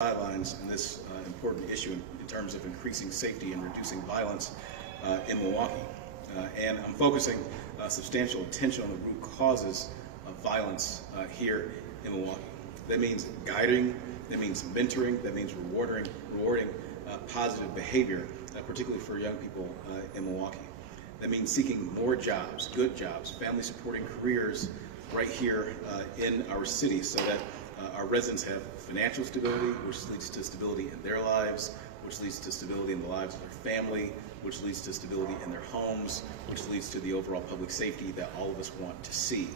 sidelines in this important issue in terms of increasing safety and reducing violence in Milwaukee. And I'm focusing substantial attention on the root causes of violence here in Milwaukee. That means guiding, that means mentoring, that means rewarding positive behavior, particularly for young people in Milwaukee. That means seeking more jobs, good jobs, family-supporting careers right here in our city so that our residents have financial stability, which leads to stability in their lives, which leads to stability in the lives of their family, which leads to stability in their homes, which leads to the overall public safety that all of us want to see.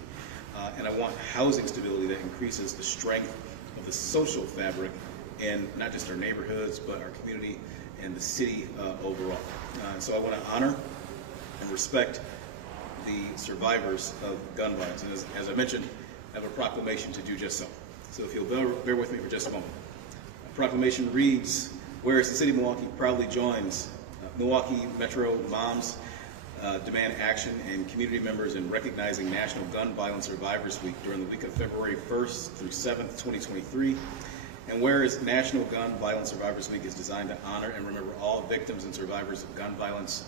And I want housing stability that increases the strength of the social fabric in not just our neighborhoods, but our community and the city overall. So I want to honor and respect the survivors of gun violence. And as I mentioned, I have a proclamation to do just so. So if you'll bear with me for just a moment. The proclamation reads, whereas the City of Milwaukee proudly joins Milwaukee Metro Moms Demand Action and community members in recognizing National Gun Violence Survivors Week during the week of February 1st through 7th, 2023. And whereas National Gun Violence Survivors Week is designed to honor and remember all victims and survivors of gun violence,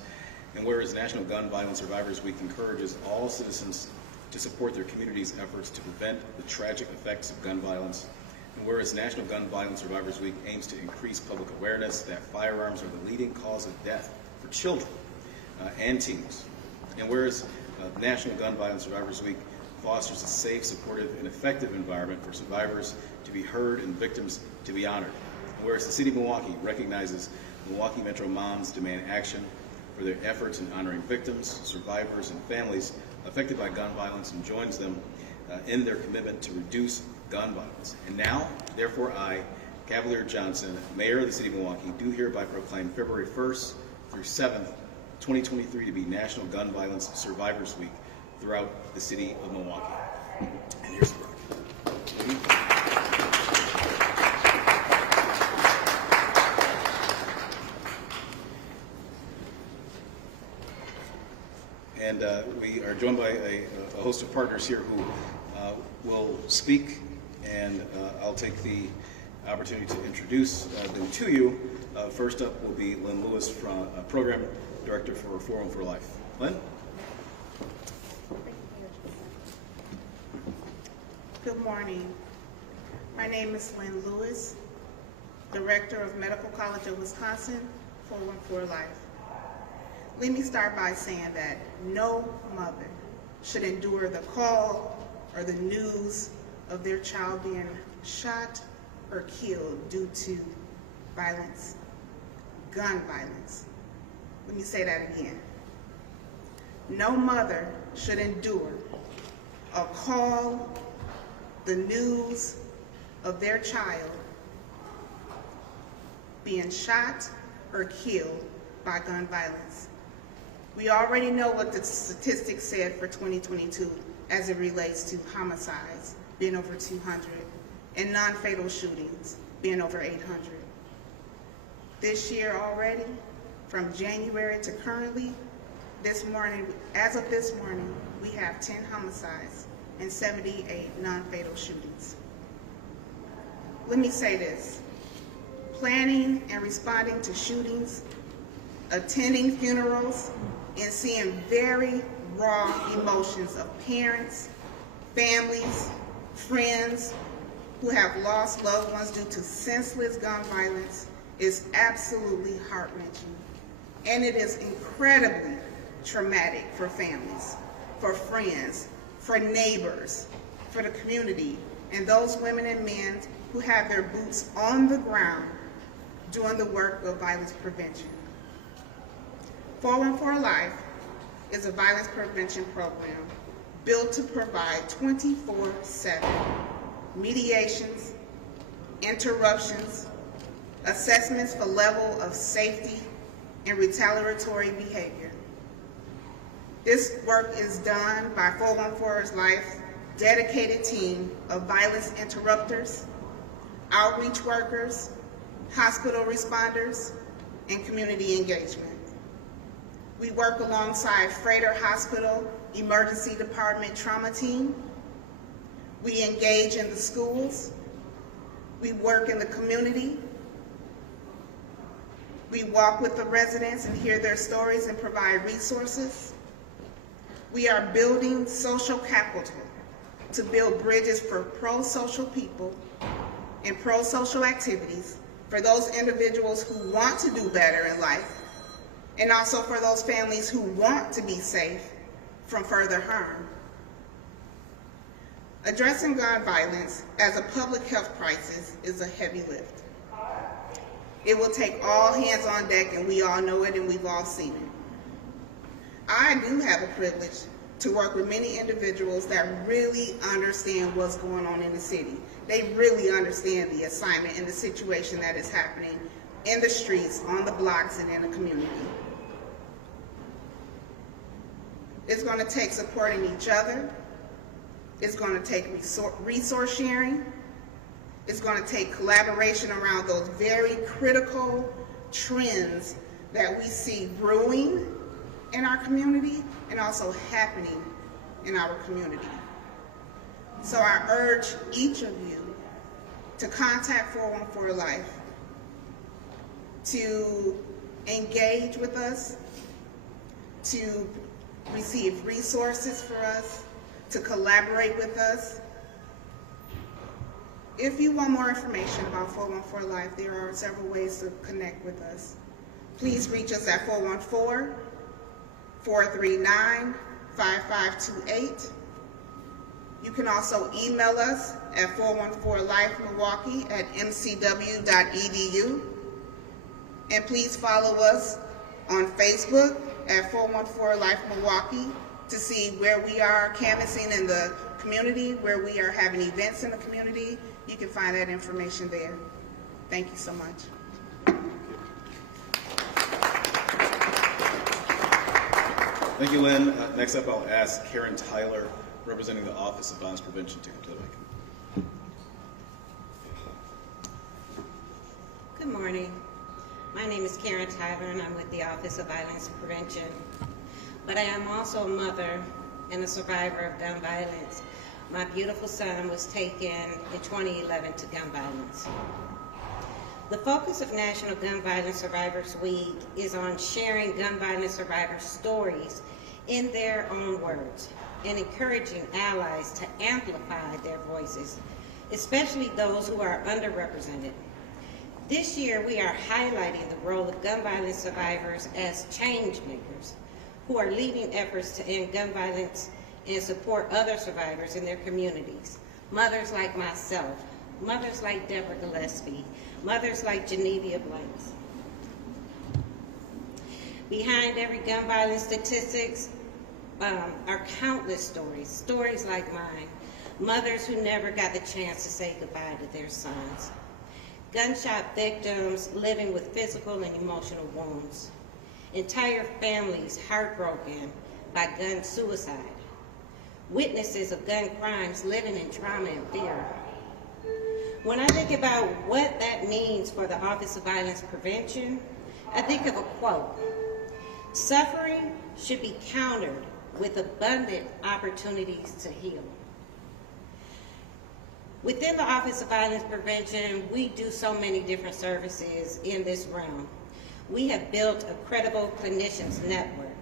and whereas National Gun Violence Survivors Week encourages all citizens to support their community's efforts to prevent the tragic effects of gun violence, and whereas National Gun Violence Survivors Week aims to increase public awareness that firearms are the leading cause of death for children and teens, and whereas National Gun Violence Survivors Week fosters a safe, supportive, and effective environment for survivors to be heard and victims to be honored, and whereas the City of Milwaukee recognizes Milwaukee Metro Moms Demand Action for their efforts in honoring victims, survivors, and families affected by gun violence and joins them in their commitment to reduce gun violence. And now, therefore, I, Cavalier Johnson, Mayor of the City of Milwaukee, do hereby proclaim February 1st through 7th, 2023 to be National Gun Violence Survivors Week throughout the City of Milwaukee. And here's the rock. And we are joined by a host of partners here who will speak, and I'll take the opportunity to introduce them to you. First up will be Lynn Lewis, from Program Director for 414 Life. Lynn? Good morning. My name is Lynn Lewis, Director of Medical College of Wisconsin, 414 Life. Let me start by saying that no mother should endure the call or the news of their child being shot or killed due to violence, gun violence. Let me say that again. No mother should endure a call, the news of their child being shot or killed by gun violence. We already know what the statistics said for 2022 as it relates to homicides being over 200 and non-fatal shootings being over 800. This year already, from January to currently, this morning, as of this morning, we have 10 homicides and 78 non-fatal shootings. Let me say this, planning and responding to shootings, attending funerals, and seeing very raw emotions of parents, families, friends who have lost loved ones due to senseless gun violence is absolutely heart-wrenching. And it is incredibly traumatic for families, for friends, for neighbors, for the community, and those women and men who have their boots on the ground doing the work of violence prevention. 414 Life is a violence prevention program built to provide 24/7 mediations, interruptions, assessments for level of safety, and retaliatory behavior. This work is done by 414 Life's dedicated team of violence interrupters, outreach workers, hospital responders, and community engagement. We work alongside Freighter Hospital Emergency Department Trauma Team. We engage in the schools. We work in the community. We walk with the residents and hear their stories and provide resources. We are building social capital to build bridges for pro-social people and pro-social activities for those individuals who want to do better in life, and also for those families who want to be safe from further harm. Addressing gun violence as a public health crisis is a heavy lift. It will take all hands on deck, and we all know it and we've all seen it. I do have a privilege to work with many individuals that really understand what's going on in the city. They really understand the assignment and the situation that is happening in the streets, on the blocks, and in the community. It's going to take supporting each other. It's going to take resource sharing. It's going to take collaboration around those very critical trends that we see brewing in our community and also happening in our community. So I urge each of you to contact 414 Life, to engage with us, to receive resources for us, to collaborate with us. If you want more information about 414 Life, there are several ways to connect with us. Please reach us at 414-439-5528. You can also email us at 414lifemilwaukee@mcw.edu. And please follow us on Facebook at 414 Life Milwaukee to see where we are canvassing in the community, where we are having events in the community. You can find that information there. Thank you so much. Thank you, Lynn. Next up, I'll ask Karen Tyler, representing the Office of Violence Prevention, to come to the mic. Good morning. My name is Karen Tyler, and I'm with the Office of Violence Prevention. But I am also a mother and a survivor of gun violence. My beautiful son was taken in 2011 to gun violence. The focus of National Gun Violence Survivors Week is on sharing gun violence survivor stories in their own words and encouraging allies to amplify their voices, especially those who are underrepresented. This year, we are highlighting the role of gun violence survivors as change makers who are leading efforts to end gun violence and support other survivors in their communities. Mothers like myself, mothers like Deborah Gillespie, mothers like Genevia Blanks. Behind every gun violence statistics are countless stories like mine, mothers who never got the chance to say goodbye to their sons, gunshot victims living with physical and emotional wounds, entire families heartbroken by gun suicide, witnesses of gun crimes living in trauma and fear. When I think about what that means for the Office of Violence Prevention, I think of a quote: "Suffering should be countered with abundant opportunities to heal." Within the Office of Violence Prevention, we do so many different services in this realm. We have built a credible clinicians network.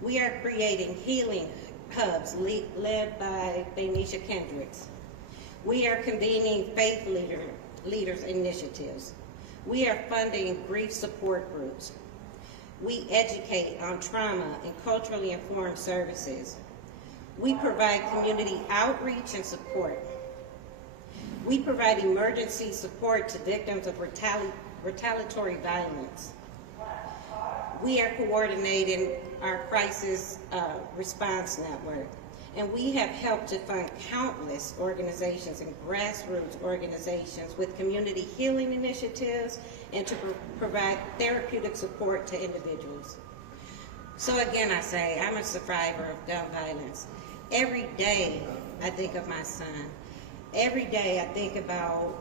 We are creating healing hubs led by Benicia Kendricks. We are convening faith leaders initiatives. We are funding grief support groups. We educate on trauma and culturally informed services. We provide community outreach and support. We provide emergency support to victims of retaliatory violence. We are coordinating our crisis response network, and we have helped to fund countless organizations and grassroots organizations with community healing initiatives and to provide therapeutic support to individuals. So again, I say, I'm a survivor of gun violence. Every day I think of my son. Every day I think about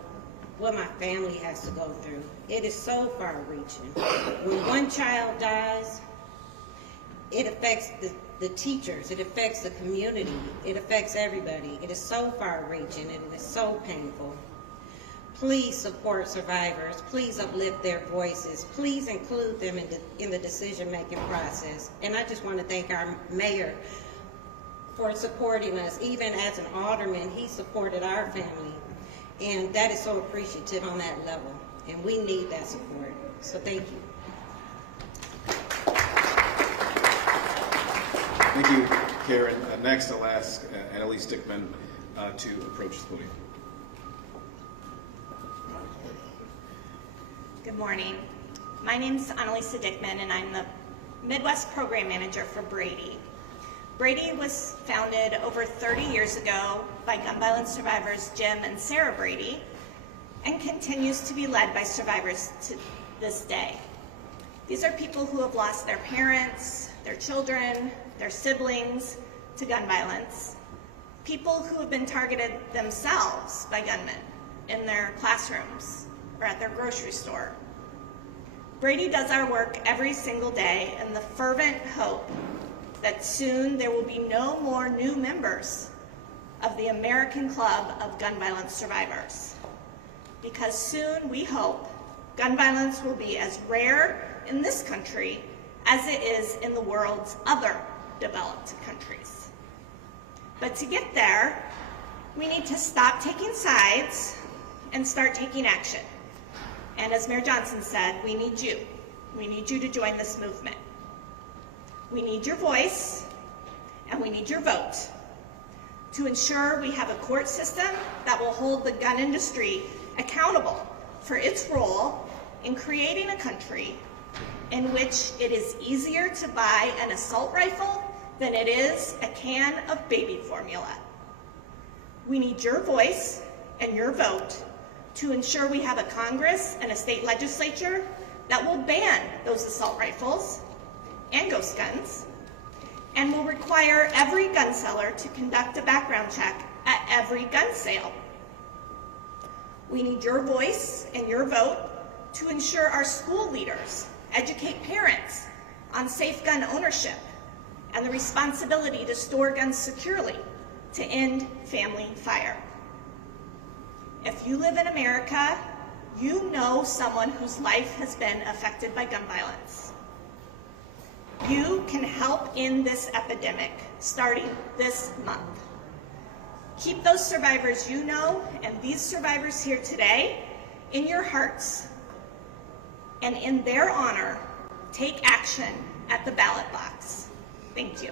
what my family has to go through. It is so far-reaching. When one child dies, it affects the teachers, it affects the community, it affects everybody. It is so far-reaching and it is so painful. Please support survivors. Please uplift their voices. Please include them in the decision-making process. And I just want to thank our mayor for supporting us. Even as an alderman, he supported our family. And that is so appreciative on that level. And we need that support. So thank you. Thank you, Karen. Next, I'll ask Annalise Dickman to approach the podium. Good morning. My name is Annalisa Dickman, and I'm the Midwest Program Manager for Brady. Brady was founded over 30 years ago by gun violence survivors Jim and Sarah Brady, and continues to be led by survivors to this day. These are people who have lost their parents, their children, their siblings to gun violence, people who have been targeted themselves by gunmen in their classrooms or at their grocery store. Brady does our work every single day in the fervent hope that soon there will be no more new members of the American Club of Gun Violence Survivors. Because soon, we hope, gun violence will be as rare in this country as it is in the world's other developed countries. But to get there, we need to stop taking sides and start taking action. And as Mayor Johnson said, we need you. We need you to join this movement. We need your voice, and we need your vote to ensure we have a court system that will hold the gun industry accountable for its role in creating a country in which it is easier to buy an assault rifle than it is a can of baby formula. We need your voice and your vote to ensure we have a Congress and a state legislature that will ban those assault rifles and ghost guns, and will require every gun seller to conduct a background check at every gun sale. We need your voice and your vote to ensure our school leaders educate parents on safe gun ownership and the responsibility to store guns securely to end family fire. If you live in America, you know someone whose life has been affected by gun violence. You can help end this epidemic starting this month. Keep those survivors you know and these survivors here today in your hearts, and in their honor, take action at the ballot box. Thank you.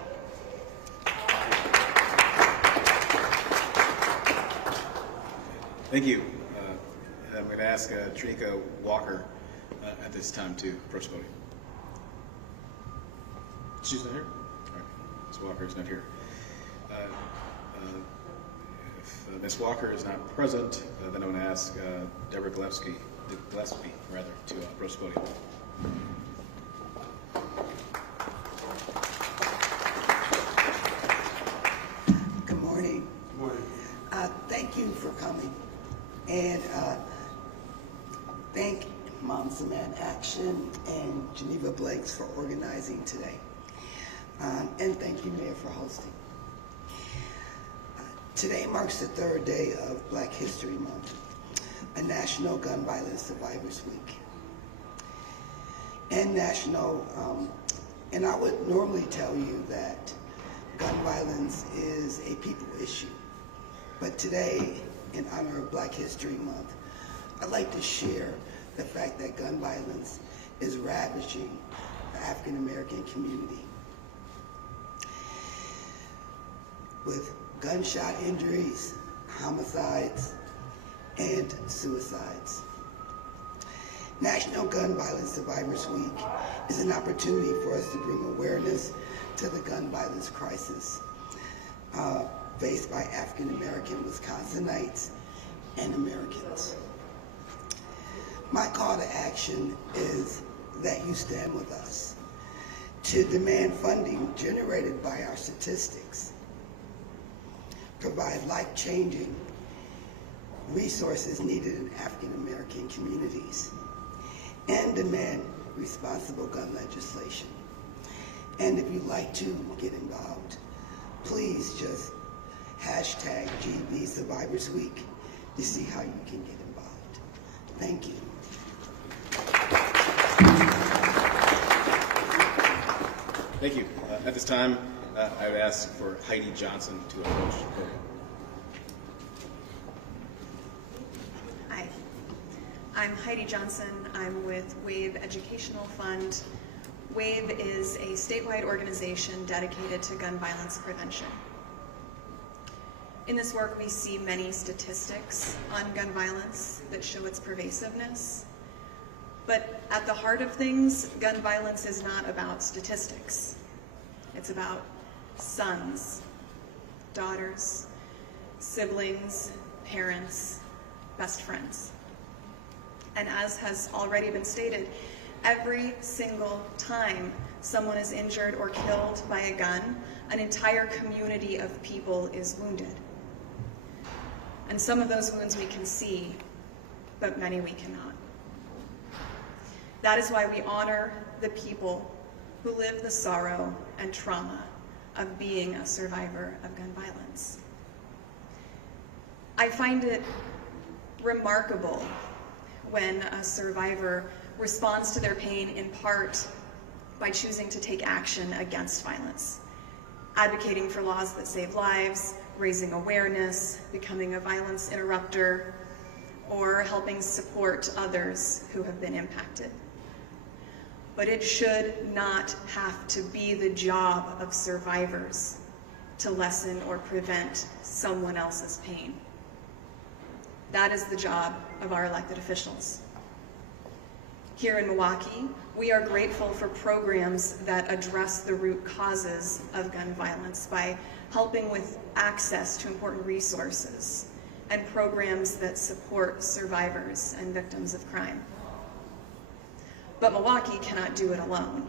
Thank you. I'm going to ask Trinika Walker at this time to approach the podium. She's not here? All right. Ms. Walker is not here. If Ms. Walker is not present, then I'm going to ask Deborah Gillespie to approach the podium. Good morning. Good morning. Thank you for coming. And thank Moms Demand Action and Geneva Blakes for organizing today. And thank you, Mayor, for hosting. Today marks the third day of Black History Month, a National Gun Violence Survivors Week. And and I would normally tell you that gun violence is a people issue. But today, in honor of Black History Month, I'd like to share the fact that gun violence is ravaging the African American community. With gunshot injuries, homicides, and suicides. National Gun Violence Survivors Week is an opportunity for us to bring awareness to the gun violence crisis faced by African American Wisconsinites and Americans. My call to action is that you stand with us to demand funding generated by our statistics, provide life-changing resources needed in African American communities, and demand responsible gun legislation. And if you'd like to get involved, please just hashtag GB Survivors Week to see how you can get involved. Thank you. Thank you. At this time, I would ask for Heidi Johnson to approach the podium. Hi, I'm Heidi Johnson. I'm with WAVE Educational Fund. WAVE is a statewide organization dedicated to gun violence prevention. In this work, we see many statistics on gun violence that show its pervasiveness. But at the heart of things, gun violence is not about statistics. It's about sons, daughters, siblings, parents, best friends. And as has already been stated, every single time someone is injured or killed by a gun, an entire community of people is wounded. And some of those wounds we can see, but many we cannot. That is why we honor the people who live the sorrow and trauma of being a survivor of gun violence. I find it remarkable when a survivor responds to their pain in part by choosing to take action against violence, advocating for laws that save lives, raising awareness, becoming a violence interrupter, or helping support others who have been impacted. But it should not have to be the job of survivors to lessen or prevent someone else's pain. That is the job of our elected officials. Here in Milwaukee, we are grateful for programs that address the root causes of gun violence by helping with access to important resources and programs that support survivors and victims of crime. But Milwaukee cannot do it alone.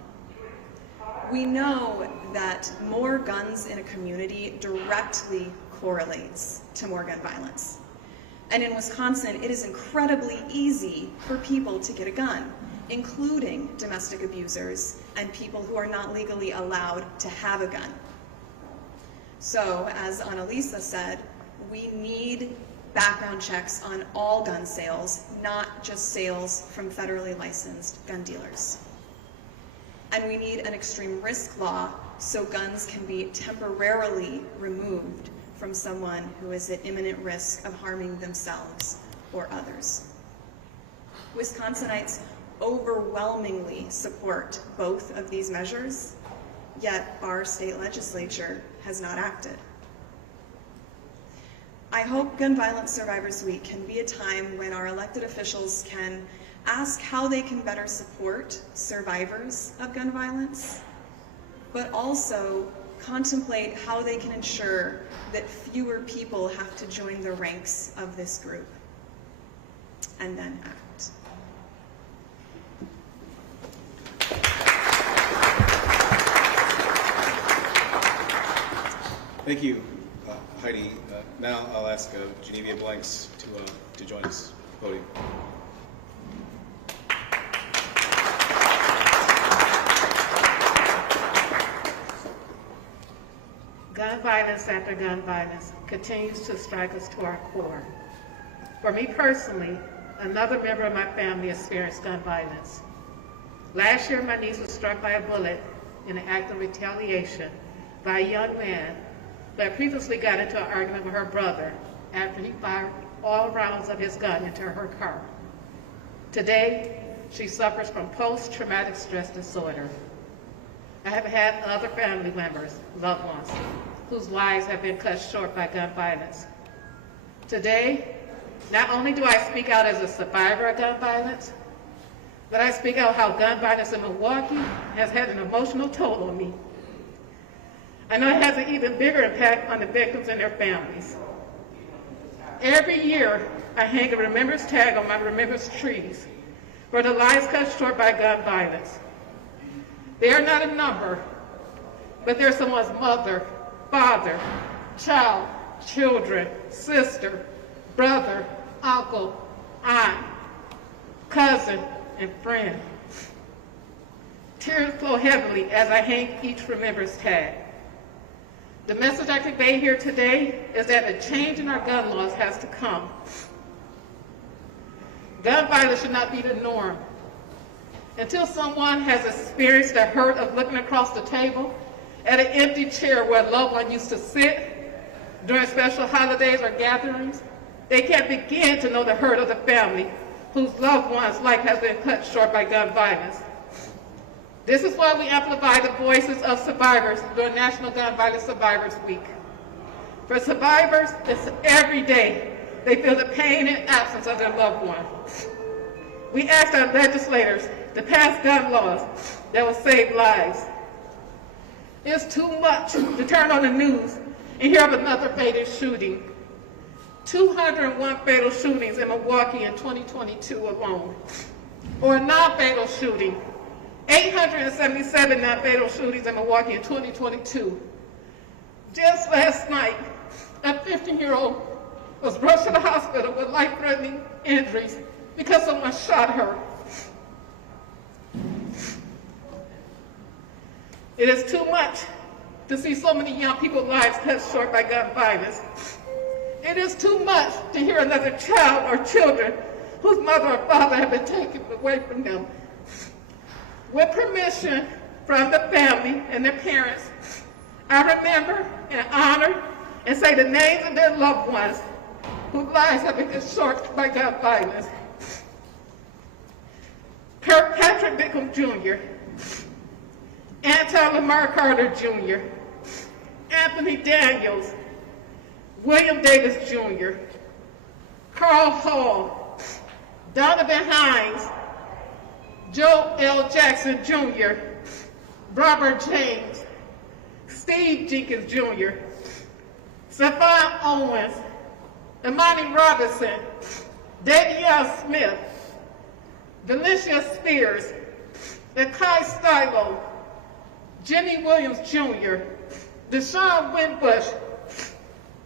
We know that more guns in a community directly correlates to more gun violence. And in Wisconsin, it is incredibly easy for people to get a gun, including domestic abusers and people who are not legally allowed to have a gun. So, as Annalisa said, we need background checks on all gun sales, not just sales from federally licensed gun dealers. And we need an extreme risk law so guns can be temporarily removed from someone who is at imminent risk of harming themselves or others. Wisconsinites overwhelmingly support both of these measures, yet our state legislature has not acted. I hope Gun Violence Survivors Week can be a time when our elected officials can ask how they can better support survivors of gun violence, but also contemplate how they can ensure that fewer people have to join the ranks of this group, and then act. Thank you, Heidi. Now I'll ask Genevia Blanks to join us at the podium. Gun violence after gun violence continues to strike us to our core. For me personally, another member of my family experienced gun violence. Last year, my niece was struck by a bullet in an act of retaliation by a young man who had previously got into an argument with her brother after he fired all rounds of his gun into her car. Today, she suffers from post-traumatic stress disorder. I have had other family members, loved ones, whose lives have been cut short by gun violence. Today, not only do I speak out as a survivor of gun violence, but I speak out how gun violence in Milwaukee has had an emotional toll on me. I know it has an even bigger impact on the victims and their families. Every year, I hang a remembrance tag on my remembrance trees for the lives cut short by gun violence. They are not a number, but they're someone's mother, father, child, children, sister, brother, uncle, aunt, cousin, and friend. Tears flow heavily as I hang each remembrance tag. The message I convey here today is that a change in our gun laws has to come. Gun violence should not be the norm. Until someone has experienced the hurt of looking across the table at an empty chair where a loved one used to sit during special holidays or gatherings, they can't begin to know the hurt of the family whose loved one's life has been cut short by gun violence. This is why we amplify the voices of survivors during National Gun Violence Survivors Week. For survivors, it's every day they feel the pain and absence of their loved one. We asked our legislators to pass gun laws that will save lives. It's too much to turn on the news and hear of another fatal shooting. 201 fatal shootings in Milwaukee in 2022 alone. Or a non-fatal shooting. 877 non-fatal shootings in Milwaukee in 2022. Just last night, a 15-year-old was rushed to the hospital with life-threatening injuries because someone shot her. It is too much to see so many young people's lives cut short by gun violence. It is too much to hear another child or children whose mother or father have been taken away from them. With permission from the family and their parents, I remember and honor and say the names of their loved ones whose lives have been cut short by gun violence. Kirkpatrick Bickham Jr., Anton Lamar Carter Jr., Anthony Daniels, William Davis Jr., Carl Hall, Donovan Hines, Joe L. Jackson Jr., Robert James, Steve Jenkins Jr., Stephon Owens, Imani Robinson, Davion Smith, Valencia Spears, Nakai Stylo, Jimmy Williams Jr., Deshaun Winbush,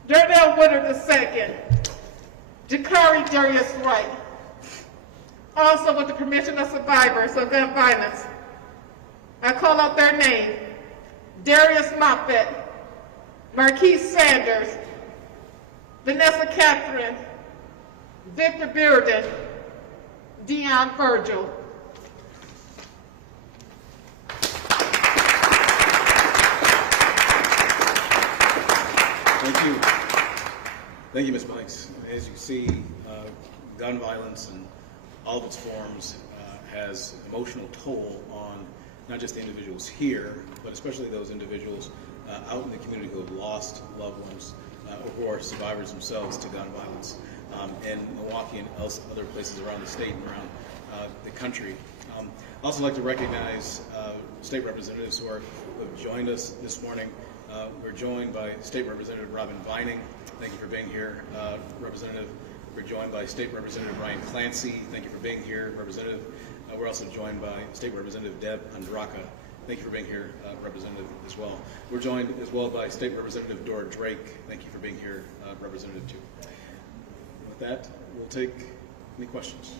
Darnell Woodard II, Jakari Darius Wright. Also, with the permission of survivors of gun violence, I call out their name: Darius Moffett, Marquise Sanders, Vanessa Catherine, Victor Bearden, Dion Virgil. Thank you. Thank you, Ms. Mikes. As you see, gun violence in all of its forms has emotional toll on not just the individuals here, but especially those individuals out in the community who have lost loved ones or who are survivors themselves to gun violence in Milwaukee and other places around the state and around the country. I'd also like to recognize state representatives who have joined us this morning. We're joined by State Representative Robin Vining. Thank you for being here, Representative. We're joined by State Representative Ryan Clancy. Thank you for being here, Representative. We're also joined by State Representative Deb Andraka. Thank you for being here, Representative, as well. We're joined as well by State Representative Dora Drake. Thank you for being here, Representative, too. With that, we'll take any questions.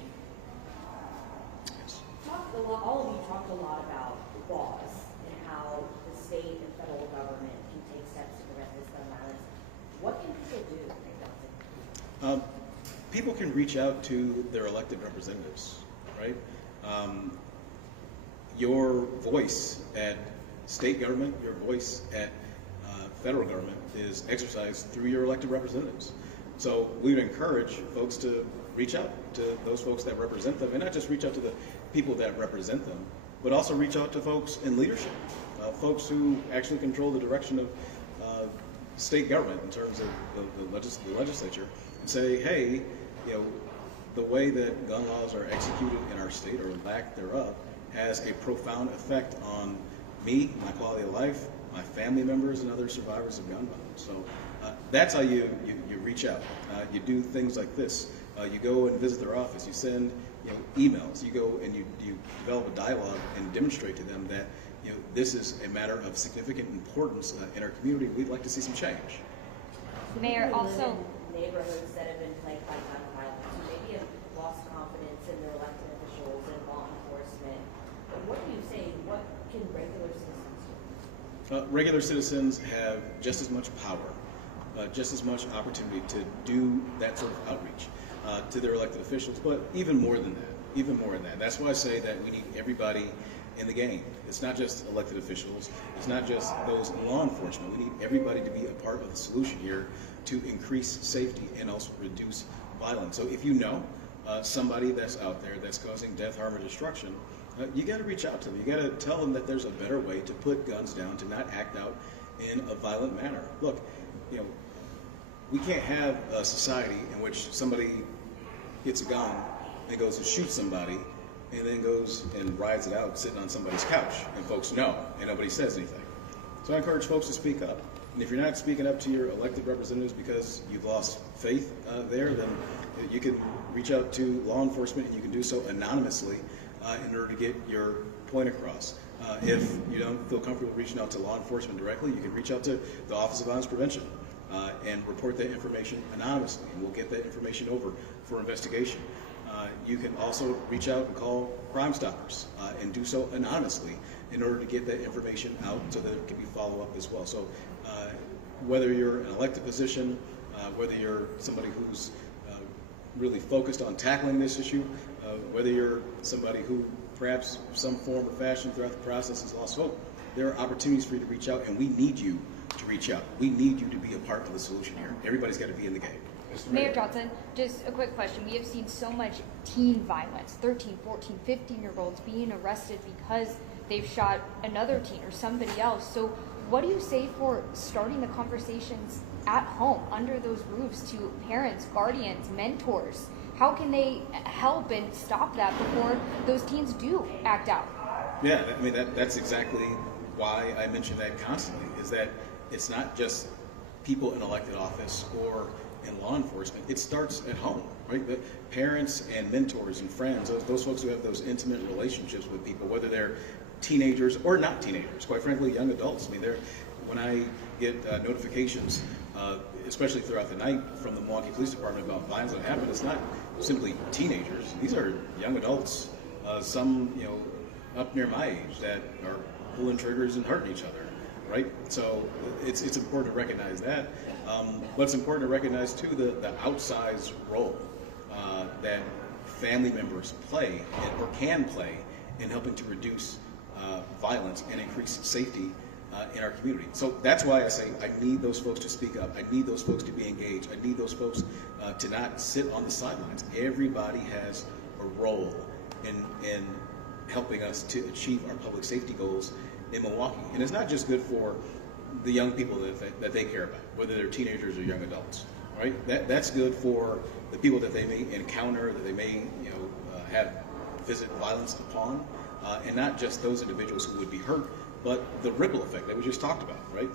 Yes. All of you talked a lot about laws and how the state and federal government can take steps to prevent this gun violence. What can people do? People can reach out to their elected representatives, right? Your voice at state government, your voice at federal government is exercised through your elected representatives. So we would encourage folks to reach out to those folks that represent them, and not just reach out to the people that represent them, but also reach out to folks in leadership, folks who actually control the direction of state government in terms of the legislature, and say, hey, the way that gun laws are executed in our state, or lack thereof, has a profound effect on me, my quality of life, my family members, and other survivors of gun violence. So that's how you reach out. You do things like this. You go and visit their office. You send emails. You go and you develop a dialogue and demonstrate to them that this is a matter of significant importance in our community. We'd like to see some change. Mayor, also neighborhoods that have been plagued by gun violence, maybe have lost confidence in their elected officials and law enforcement. But what do you say? What can regular citizens do? Regular citizens have just as much power, just as much opportunity to do that sort of outreach. to their elected officials, but even more than that. That's why I say that we need everybody in the game. It's not just elected officials. It's not just those in law enforcement. We need everybody to be a part of the solution here to increase safety and also reduce violence. So if you know somebody that's out there that's causing death, harm, or destruction, you got to reach out to them. You got to tell them that there's a better way to put guns down, to not act out in a violent manner. Look, we can't have a society in which somebody gets a gun and goes to shoot somebody and then goes and rides it out sitting on somebody's couch, and folks know and nobody says anything. So I encourage folks to speak up. And if you're not speaking up to your elected representatives because you've lost faith there, then you can reach out to law enforcement, and you can do so anonymously in order to get your point across. If you don't feel comfortable reaching out to law enforcement directly, you can reach out to the Office of Violence Prevention and report that information anonymously, and we'll get that information over for investigation. You can also reach out and call Crime Stoppers and do so anonymously in order to get that information out so that it can be follow-up as well. So whether you're an elected position, whether you're somebody who's really focused on tackling this issue, whether you're somebody who perhaps some form or fashion throughout the process has lost hope, there are opportunities for you to reach out, and we need you to reach out. We need you to be a part of the solution here. Everybody's got to be in the game. Mayor Johnson, just a quick question. We have seen so much teen violence, 13, 14, 15-year-olds being arrested because they've shot another teen or somebody else. So what do you say for starting the conversations at home, under those roofs, to parents, guardians, mentors? How can they help and stop that before those teens do act out? Yeah, I mean, that's exactly why I mention that constantly, is that it's not just people in elected office or in law enforcement. It starts at home, right? The parents and mentors and friends, those folks who have those intimate relationships with people, whether they're teenagers or not teenagers, quite frankly, young adults. I mean, when I get notifications, especially throughout the night from the Milwaukee Police Department about violence that happened, it's not simply teenagers. These are young adults, some up near my age, that are pulling triggers and hurting each other, right? So it's important to recognize that. But it's important to recognize too the outsized role that family members play or can play in helping to reduce violence and increase safety in our community. So that's why I say I need those folks to speak up. I need those folks to be engaged. I need those folks to not sit on the sidelines. Everybody has a role in helping us to achieve our public safety goals in Milwaukee. And it's not just good for the young people that they care about, whether they're teenagers or young adults, right? That's good for the people that they may encounter, that they may have visit violence upon, and not just those individuals who would be hurt, but the ripple effect that we just talked about, right?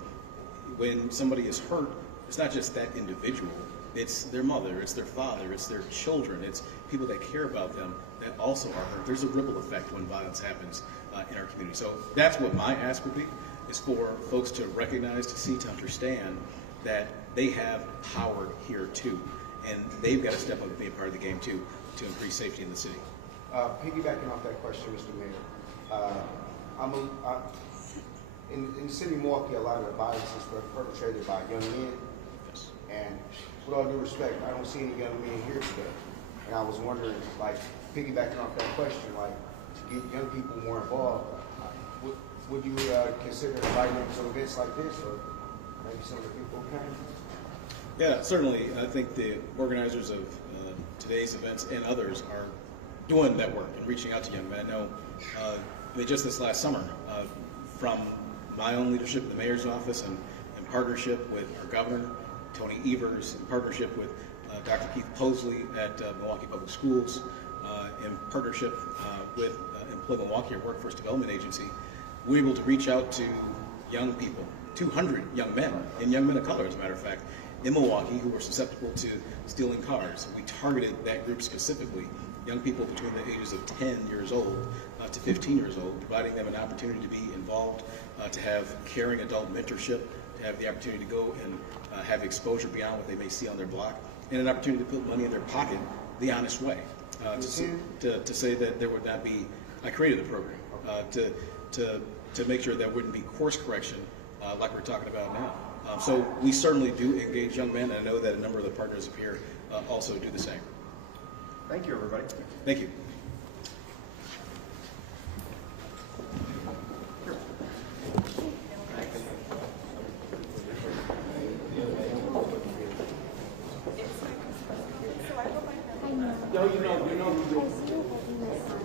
When somebody is hurt, it's not just that individual, it's their mother, it's their father, it's their children, it's people that care about them that also are hurt. There's a ripple effect when violence happens in our community. So that's what my ask would be, is for folks to recognize, to see, to understand that they have power here too, and they've got to step up and be a part of the game too to increase safety in the city. Piggybacking off that question, Mr. Mayor, in the city of Milwaukee, a lot of the violence is perpetrated by young men. Yes. And with all due respect, I don't see any young men here today. And I was wondering, piggybacking off that question, to get young people more involved, would you consider inviting them to events like this, or maybe some of the people can? Yeah, certainly. I think the organizers of today's events and others are doing that work and reaching out to young men. I know just this last summer, from my own leadership in the mayor's office and in partnership with our governor, Tony Evers, in partnership with Dr. Keith Posley at Milwaukee Public Schools, in partnership with Employ Milwaukee, our workforce development agency, we were able to reach out to young people, 200 young men, and young men of color, as a matter of fact, in Milwaukee who were susceptible to stealing cars. We targeted that group specifically, young people between the ages of 10 years old to 15 years old, providing them an opportunity to be involved, to have caring adult mentorship, to have the opportunity to go and have exposure beyond what they may see on their block, and an opportunity to put money in their pocket the honest way. To say that there would not be, I created the program to make sure there wouldn't be course correction like we're talking about now. So we certainly do engage young men, and I know that a number of the partners up here also do the same. Thank you, everybody. Thank you. I know. You know.